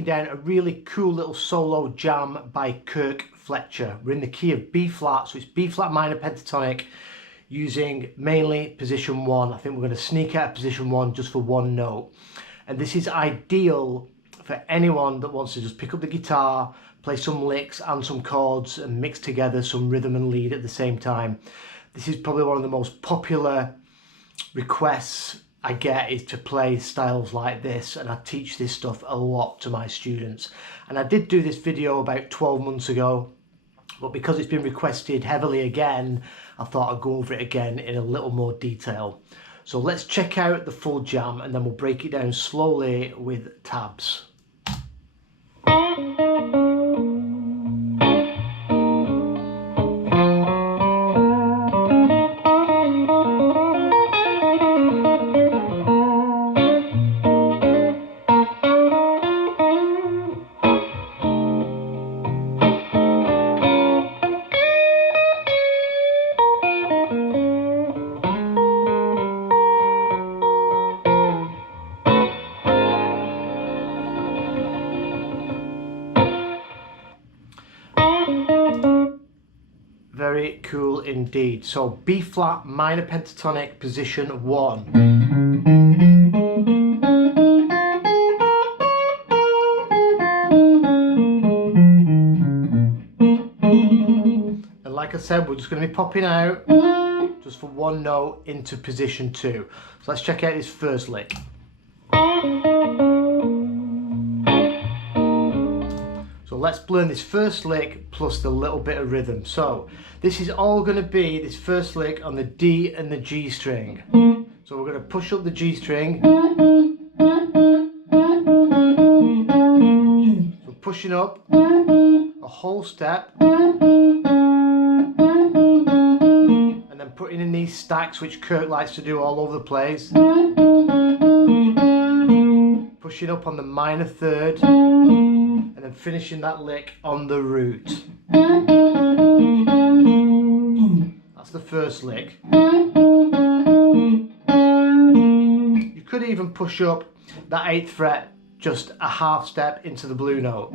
breaking down a really cool little solo jam by Kirk Fletcher. We're in the key of B flat, so it's B flat minor pentatonic using mainly position 1. I think we're going to sneak out of position 1 just for one note. And this is ideal for anyone that wants to just pick up the guitar, play some licks and some chords and mix together some rhythm and lead at the same time. This is probably one of the most popular requests I get, is to play styles like this, and I teach this stuff a lot to my students. And I did do this video about 12 months ago, but because it's been requested heavily again, I thought I'd go over it again in a little more detail. So let's check out the full jam and then we'll break it down slowly with tabs. Very cool indeed. So B flat minor pentatonic position 1. And like I said, we're just going to be popping out just for one note into position 2. So let's check out this first lick. So let's learn this first lick plus the little bit of rhythm. So this is all going to be this first lick on the D and the G string. So we're going to push up the G string. So pushing up a whole step. And then putting in these stacks, which Kirk likes to do all over the place. Pushing up on the minor third. And then finishing that lick on the root. That's the first lick. You could even push up that 8th fret just a half step into the blue note.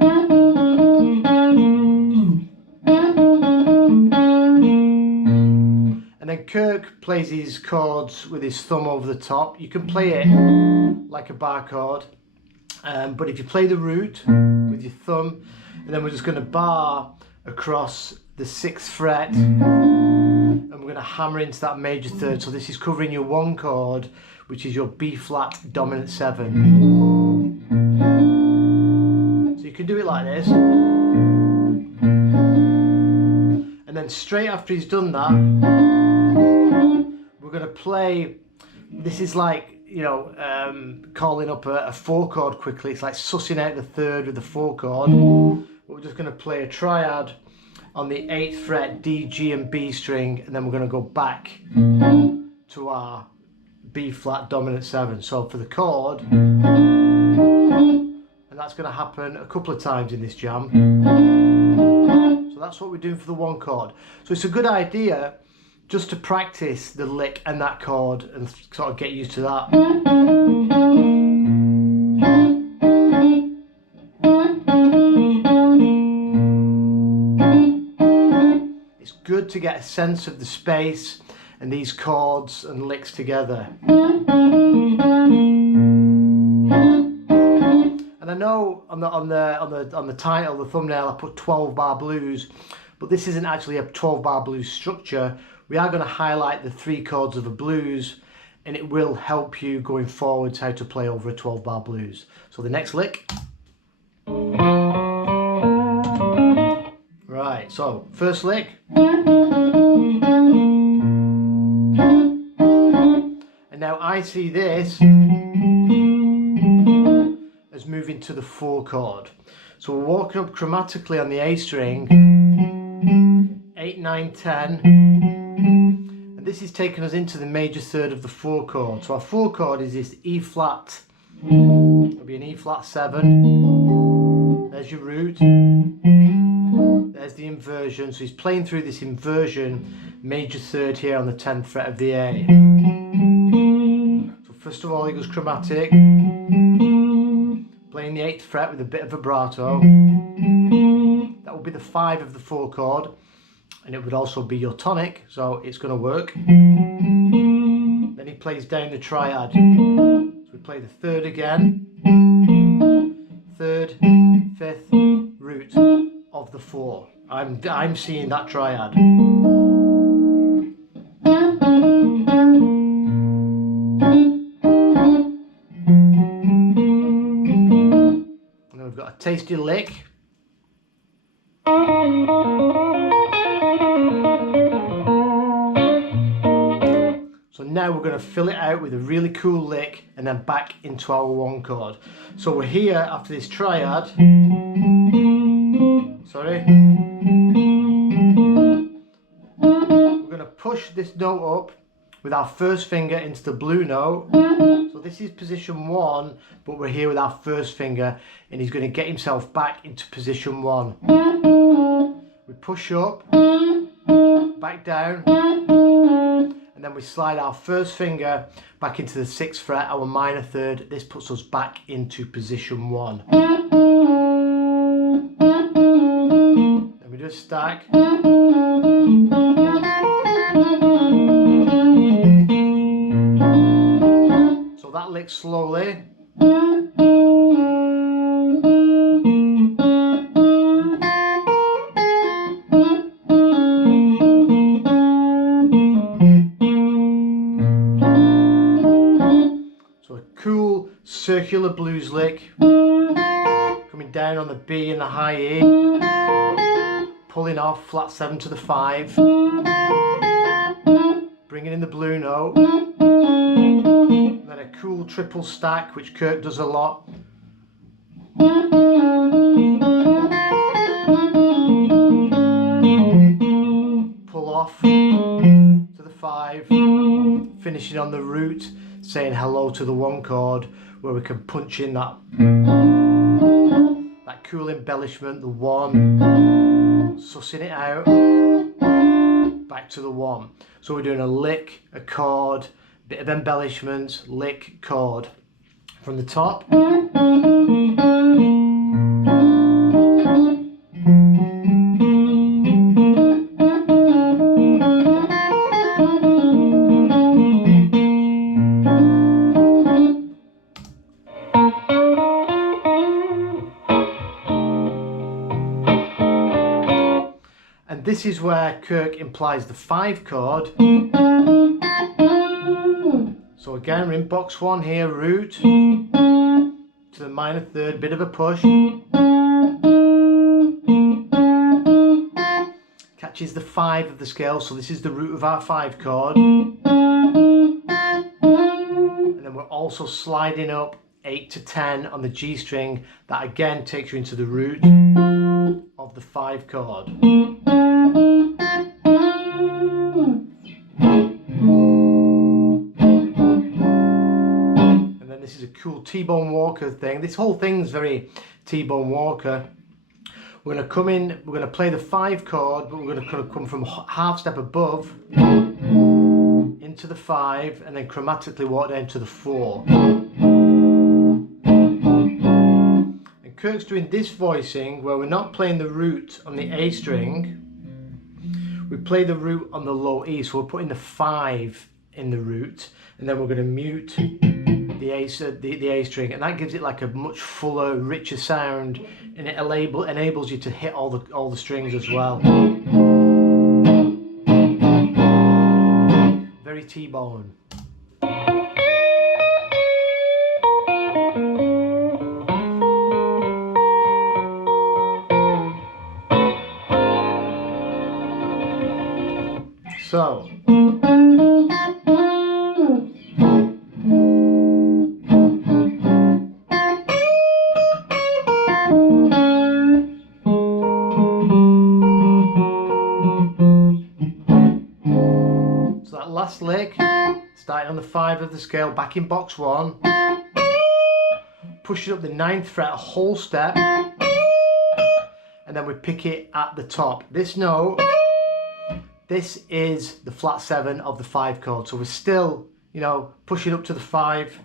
And then Kirk plays his chords with his thumb over the top. You can play it like a bar chord. But if you play the root with your thumb, and then we're just going to bar across the 6th fret, and we're going to hammer into that major third. So this is covering your 1 chord, which is your B flat dominant 7. So you can do it like this, and then straight after he's done that, we're going to play. This is like, you know, calling up a 4 chord quickly. It's like sussing out the 3rd with the 4 chord. We're just going to play a triad on the 8th fret, D, G and B string, and then we're going to go back to our B flat dominant 7. So for the chord, and that's going to happen a couple of times in this jam. So that's what we're doing for the 1 chord. So it's a good idea just to practice the lick and that chord and sort of get used to that. It's good to get a sense of the space and these chords and licks together. And I know on the title, the thumbnail, I put 12 bar blues, but this isn't actually a 12 bar blues structure. We are going to highlight the 3 chords of a blues, and it will help you going forwards how to play over a 12 bar blues. So the next lick. Right, so first lick. And now I see this as moving to the 4 chord. So we're walking up chromatically on the A string, 8, 9, 10. And this is taking us into the major third of the 4 chord. So our 4 chord is this E flat. It'll be an E flat 7. There's your root. There's the inversion. So he's playing through this inversion major third here on the 10th fret of the A. So first of all he goes chromatic, playing the 8th fret with a bit of vibrato. That will be the 5 of the 4 chord, and it would also be your tonic, so it's going to work. Then he plays down the triad. So we play the 3rd again, 3rd, 5th, root of the 4. I'm seeing that triad. And then we've got a tasty lick. So now we're going to fill it out with a really cool lick and then back into our 1 chord. So we're here after this triad. Sorry. We're going to push this note up with our first finger into the blue note. So this is position 1, but we're here with our first finger, and he's going to get himself back into position 1. We push up, back down, and then we slide our first finger back into the 6th fret, our minor 3rd. This puts us back into position 1. Then we just stack. So that licks slowly. So a cool circular blues lick, coming down on the B and the high E, pulling off flat 7 to the 5, bringing in the blue note, and then a cool triple stack, which Kirk does a lot. Pull off to the 5, finishing on the root, saying hello to the 1 chord, where we can punch in that cool embellishment, the 1, sussing it out, back to the 1. So we're doing a lick, a chord, bit of embellishment, lick, chord. From the top. And this is where Kirk implies the 5 chord. So again, we're in box 1 here, root to the minor 3rd, bit of a push. Catches the 5 of the scale, so this is the root of our 5 chord. And then we're also sliding up 8 to 10 on the G string. That again takes you into the root of the 5 chord. This is a cool T-Bone Walker thing. This whole thing's very T-Bone Walker. We're going to come in, we're going to play the 5 chord, but we're going to come from half step above into the 5, and then chromatically walk down to the 4. And Kirk's doing this voicing where we're not playing the root on the A string, we play the root on the low E, so we're putting the 5 in the root, and then we're going to mute the A string, and that gives it like a much fuller, richer sound, and it enables you to hit all the strings as well. Very T-bone. So that last lick, starting on the 5 of the scale, back in box 1, push it up the 9th fret a whole step, and then we pick it at the top. This note, this is the flat 7 of the 5 chord, so we're still, you know, pushing up to the 5,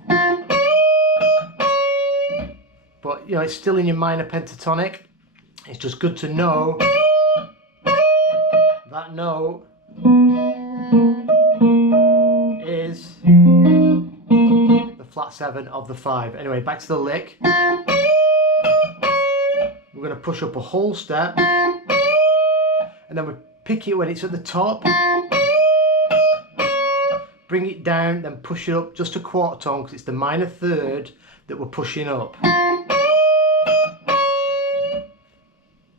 but you know, it's still in your minor pentatonic. It's just good to know that note is the flat 7 of the 5. Anyway, back to the lick. We're going to push up a whole step, and then we pick it when it's at the top, bring it down, then push it up just a quarter tone because it's the minor third that we're pushing up.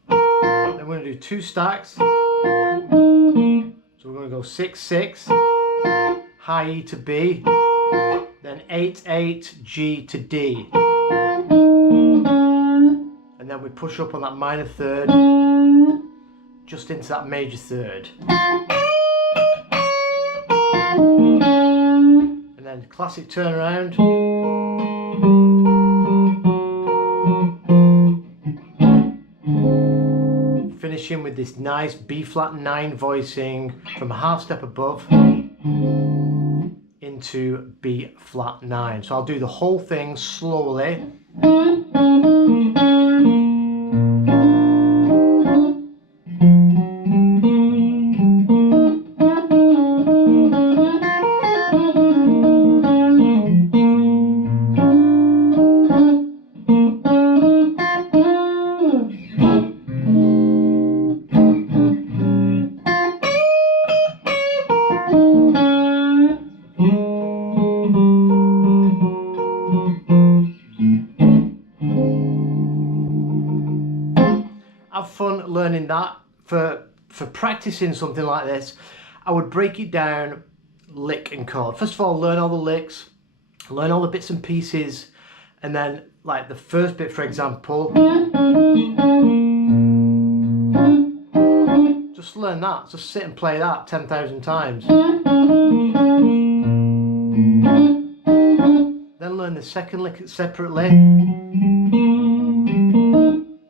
Then we're going to do 2 stacks. So we're going to go 6 6, high E to B, then 8 8, G to D. And then we push up on that minor third, just into that major third. And then classic turnaround. Finishing with this nice B flat 9 voicing from a half step above into B flat 9. So I'll do the whole thing slowly. Have fun learning that. For practicing something like this, I would break it down lick and chord. First of all, learn all the licks, learn all the bits and pieces, and then like the first bit, for example, just learn that. Just sit and play that 10,000 times. Then learn the second lick separately,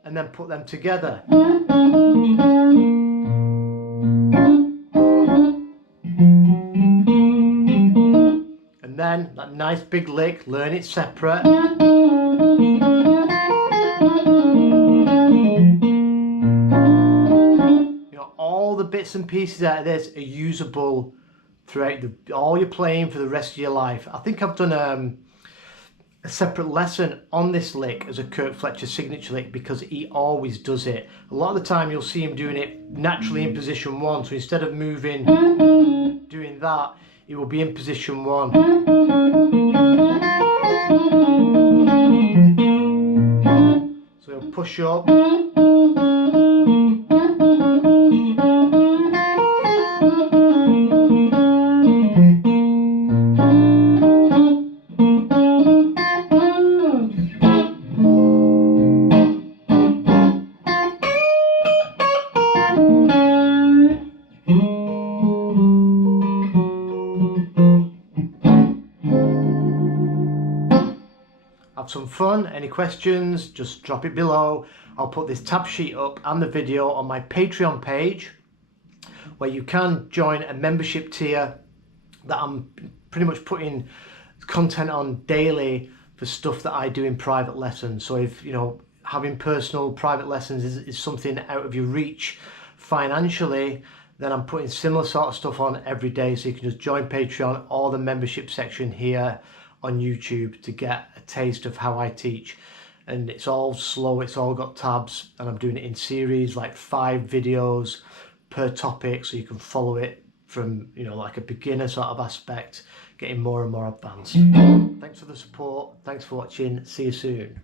and then put them together. And then that nice big lick, learn it separate. You know, all the bits and pieces out of this are usable throughout all your playing for the rest of your life. I think I've done a separate lesson on this lick as a Kirk Fletcher signature lick because he always does it. A lot of the time you'll see him doing it naturally in position 1, so instead of moving, doing that, he will be in position 1. So he'll push up, have some fun. Any questions, just drop it below. I'll put this tab sheet up and the video on my Patreon page, where you can join a membership tier that I'm pretty much putting content on daily for stuff that I do in private lessons. So if you know, having personal private lessons is something out of your reach financially, then I'm putting similar sort of stuff on every day. So you can just join Patreon or the membership section here on YouTube to get a taste of how I teach. And it's all slow, it's all got tabs, and I'm doing it in series, like 5 videos per topic, so you can follow it from, you know, like a beginner sort of aspect, getting more and more advanced. Thanks for the support, thanks for watching, see you soon.